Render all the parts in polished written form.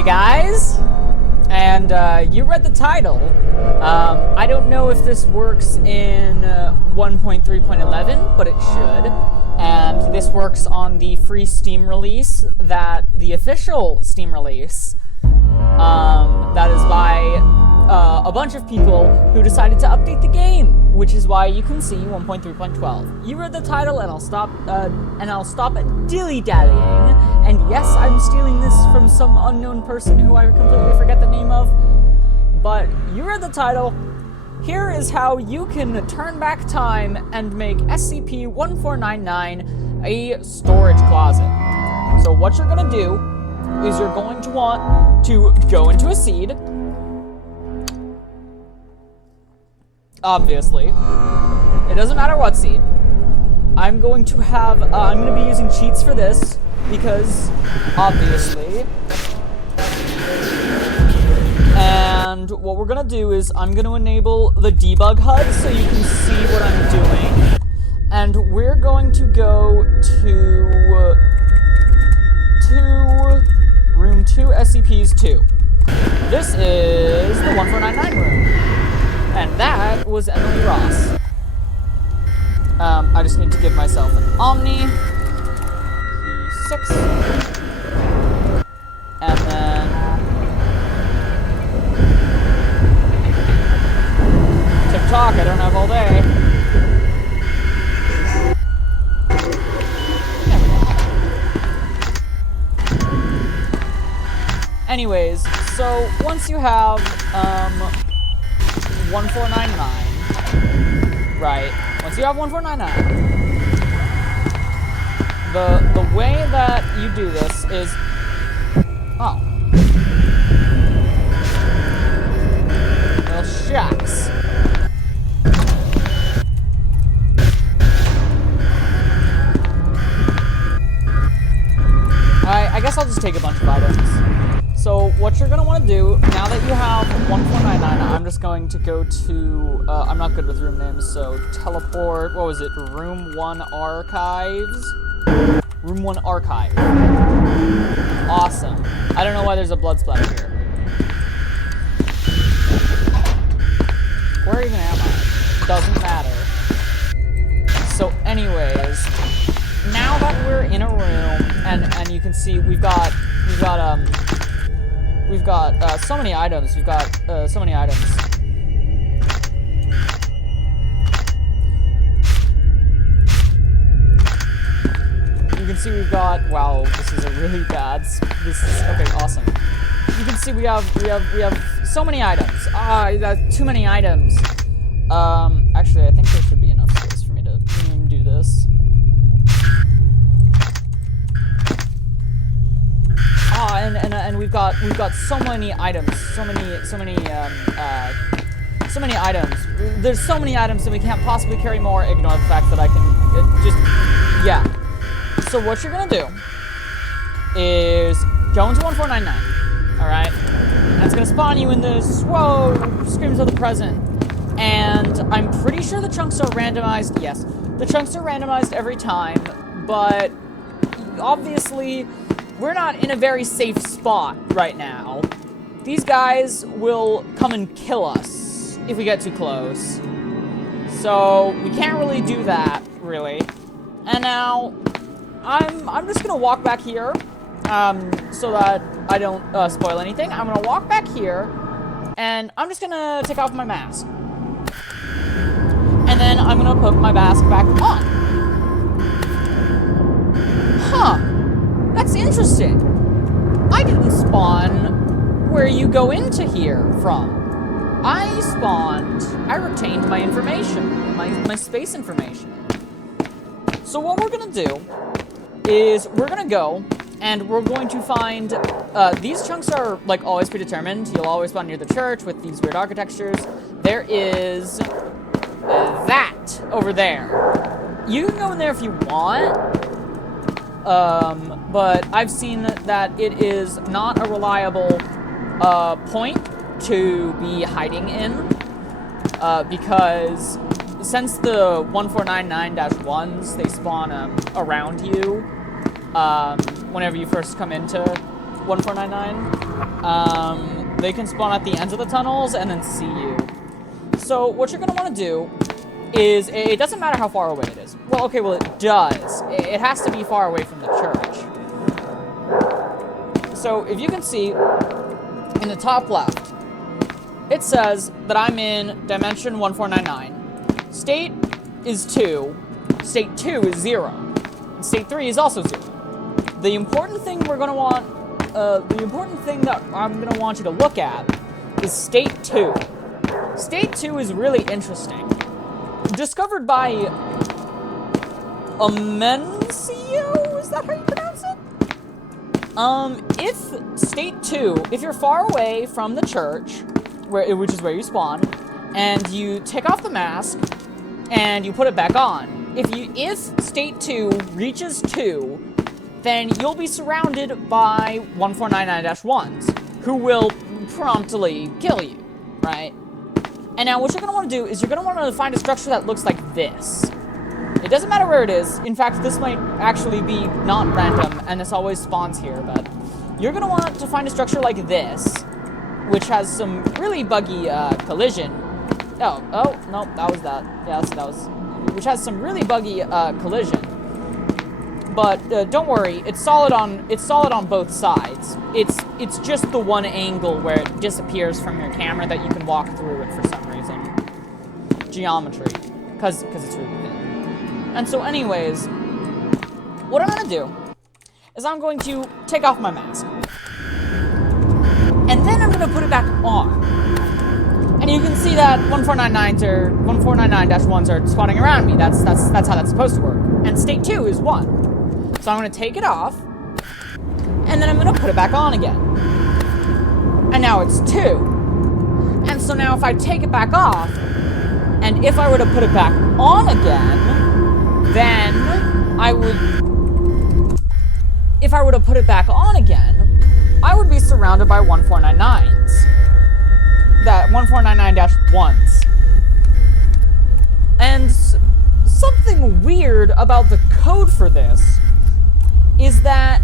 Hey guys, and you read the title. I don't know if this works in 1.3.11, but it should. And this works on the free Steam release, the official Steam release, that is by a bunch of people who decided to update the game, which is why you can see 1.3.12. You read the title, and I'll stop dilly-dallying. And yes, I'm stealing this from some unknown person who I completely forget the name of. But you read the title. Here is how you can turn back time and make SCP-1499 a storage closet. So what you're gonna do is you're going to want to go into a seed. Obviously. It doesn't matter what seed. I'm going to be using cheats for this, because, obviously. And what we're gonna do is, I'm gonna enable the debug HUD so you can see what I'm doing. And we're going to go to room 2, SCPs 2. This is the 1499 room. And that was Emily Ross. I just need to give myself an Omni. E6. And then... TikTok, I don't have all day. Anyways, so once you have, 1499, right, once you have 1499, the way that you do this is, well, shucks. I guess I'll just take a bunch of items. So what you're going to want to do, now that you have 1499, I'm just going to go to, I'm not good with room names, so teleport, what was it, room 1 archives? Room 1 archive. Awesome. I don't know why there's a blood splatter here. Where even am I? Doesn't matter. So anyways, now that we're in a room, and you can see we've got so many items. We've got so many items. You can see we've got, wow, this is a really bad, okay, awesome. You can see we have so many items. That's too many items. Actually, I think there should be enough space for me to do this. And we've got so many items, so many items. There's so many items that we can't possibly carry more. Ignore the fact that I can yeah. So what you're gonna do is go into 1499. All right, and it's gonna spawn you in this. Whoa! Screams of the present. And I'm pretty sure the chunks are randomized. Yes, the chunks are randomized every time, but obviously, we're not in a very safe spot right now. These guys will come and kill us if we get too close. So we can't really do that, really. And now, I'm just gonna walk back here, so that I don't spoil anything. I'm gonna walk back here, and I'm just gonna take off my mask. And then I'm gonna put my mask back on. Huh. That's interesting. I didn't spawn where you go into here from. I retained my information, my space information. So what we're gonna do is we're gonna go and we're going to find, these chunks are like always predetermined. You'll always spawn near the church with these weird architectures. There is that over there. You can go in there if you want. But I've seen that it is not a reliable point to be hiding in, because since the 1499-1s, they spawn around you whenever you first come into 1499. They can spawn at the ends of the tunnels and then see you. So what you're going to want to do is, it doesn't matter how far away it is. Well, okay, well it does. It has to be far away from the church. So if you can see in the top left, it says that I'm in dimension 1499. State is 2. State 2 is 0. And state 3 is also 0. The important thing we're going to want, the important thing that I'm going to want you to look at is state 2. State 2 is really interesting. Discovered by Amencio? Is that how you pronounce it? If state 2, if you're far away from the church, which is where you spawn, and you take off the mask, and you put it back on, if state 2 reaches 2, then you'll be surrounded by 1499-1s, who will promptly kill you, right? And now what you're going to want to do is you're going to want to find a structure that looks like this. It doesn't matter where it is. In fact, this might actually be not random, and this always spawns here, but you're going to want to find a structure like this, which has some really buggy collision. Oh, no, that was that. Yes, that was... Which has some really buggy collision. But don't worry, it's solid on both sides. It's just the one angle where it disappears from your camera that you can walk through it for some reason. Geometry, because it's really thin. And so, anyways, what I'm gonna do is I'm going to take off my mask, and then I'm gonna put it back on. And you can see that 1499-1s are spawning around me. That's how that's supposed to work. And state 2 is 1. So I'm going to take it off, and then I'm going to put it back on again. And now it's 2. And so now if I take it back off, and if I were to put it back on again, then I would... If I were to put it back on again, I would be surrounded by 1499s. That 1499-1s. And something weird about the code for this is that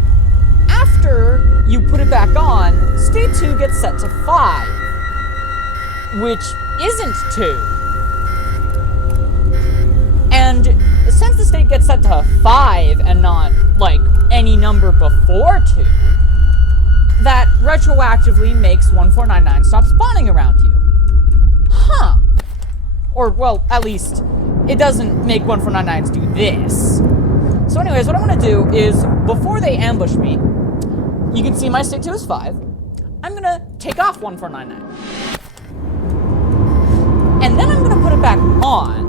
after you put it back on, state 2 gets set to 5, which isn't 2. And since the state gets set to 5 and not, like, any number before 2, that retroactively makes 1499 stop spawning around you. Huh. Or, well, at least, it doesn't make 1499s do this. So anyways, what I'm going to do is, before they ambush me, you can see my state 2 is 5. I'm going to take off 1499. And then I'm going to put it back on.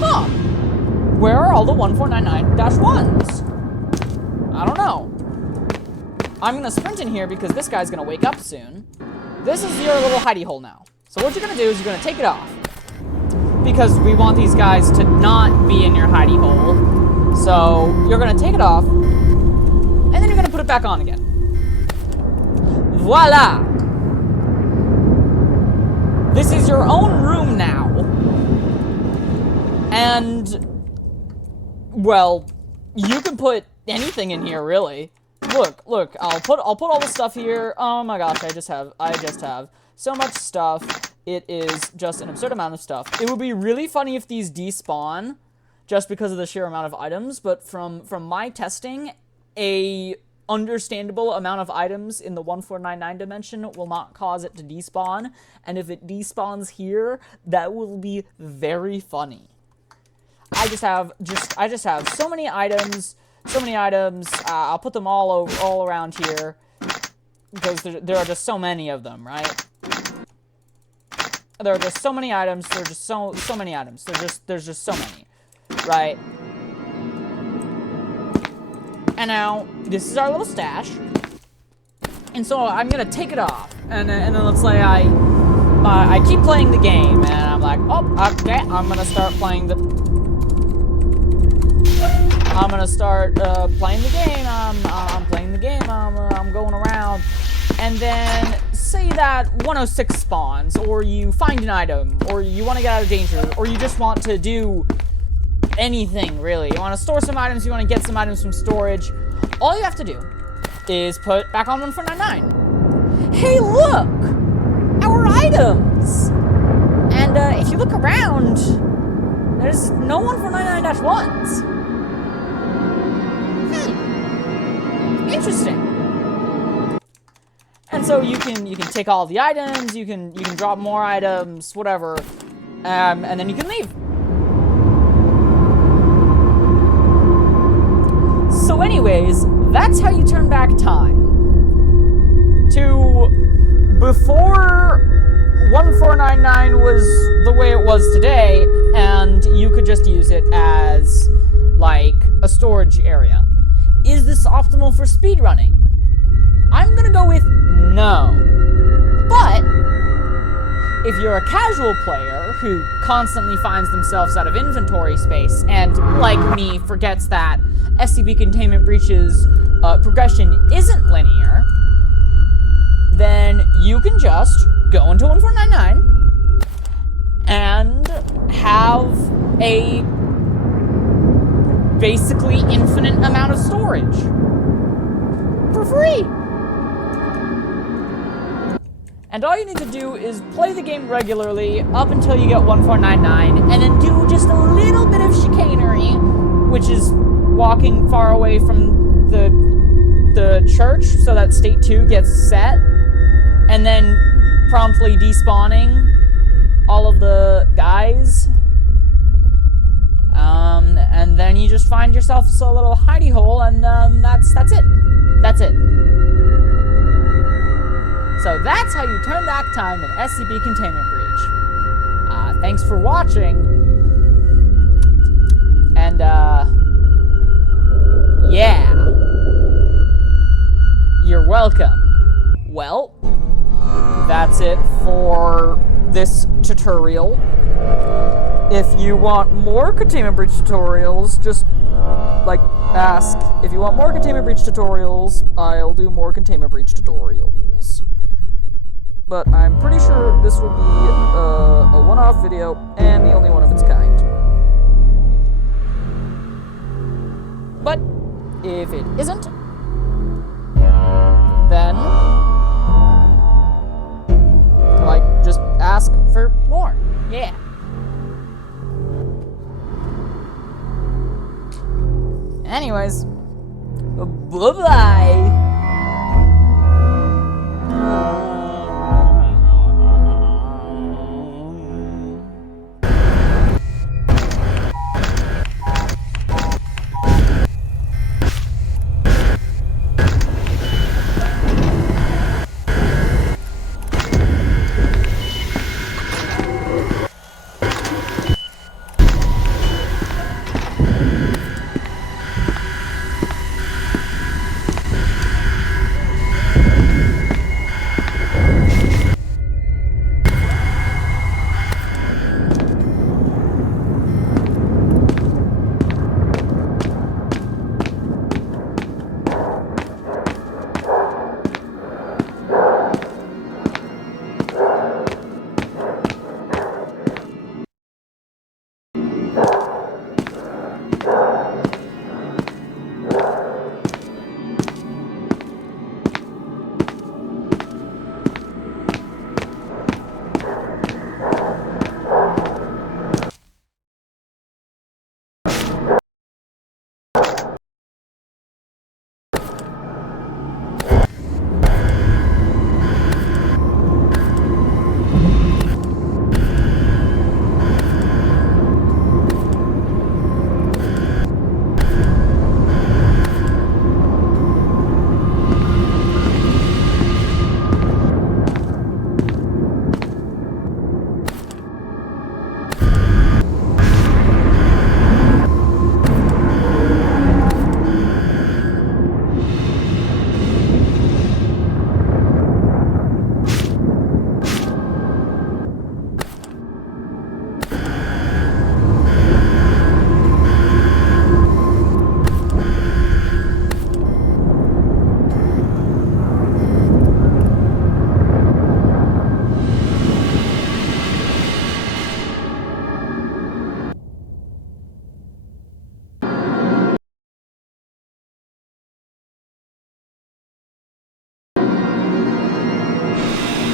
Huh. Where are all the 1499-1s? I don't know. I'm going to sprint in here because this guy's going to wake up soon. This is your little hidey hole now. So what you're going to do is you're going to take it off. Because we want these guys to not be in your hidey hole. So you're going to take it off. And then you're going to put it back on again. Voila! This is your own room now. And, well, you can put anything in here, really. Look, I'll put all the stuff here. Oh my gosh, I just have so much stuff. It is just an absurd amount of stuff. It would be really funny if these despawn just because of the sheer amount of items, but from my testing, a understandable amount of items in the 1499 dimension will not cause it to despawn, and if it despawns here, that will be very funny. I just have so many items. I'll put them all around here because there are just so many of them, right? There are just so many items. There are just so many items. There's just so many, right? And now this is our little stash, and so I'm gonna take it off, and then let's say I keep playing the game, and I'm like, oh, okay, I'm gonna start playing the game. I'm playing the game. I'm going around, and then say that 106 spawns, or you find an item, or you want to get out of danger, or you just want to do anything, really. You want to store some items, you want to get some items from storage. all you have to do is put back on 1499. Hey, look! Our items! And if you look around, there's no 1499-1s. Interesting. And so you can take all the items, you can drop more items, whatever, and then you can leave. So anyways, that's how you turn back time. To before 1499 was the way it was today, and you could just use it as, like, a storage area. Is this optimal for speedrunning? I'm gonna go with no. But if you're a casual player who constantly finds themselves out of inventory space and, like me, forgets that SCP Containment Breach's progression isn't linear, then you can just go into 1499 and have a basically infinite amount of storage for free. And all you need to do is play the game regularly up until you get 1499, and then do just a little bit of chicanery, which is walking far away from the church so that State 2 gets set, and then promptly despawning all of the guys. And then you just find yourself a little hidey hole, and that's it. That's it. So that's how you turn back time in SCP Containment Breach. Thanks for watching. And, yeah. You're welcome. Well, that's it for this tutorial. If you want more Containment Breach tutorials, just, like, ask. If you want more Containment Breach tutorials, I'll do more Containment Breach tutorials. But I'm pretty sure this will be a one-off video, and the only one of its kind. But if it isn't, then, like, just ask for more. Yeah. Anyways, bye-bye.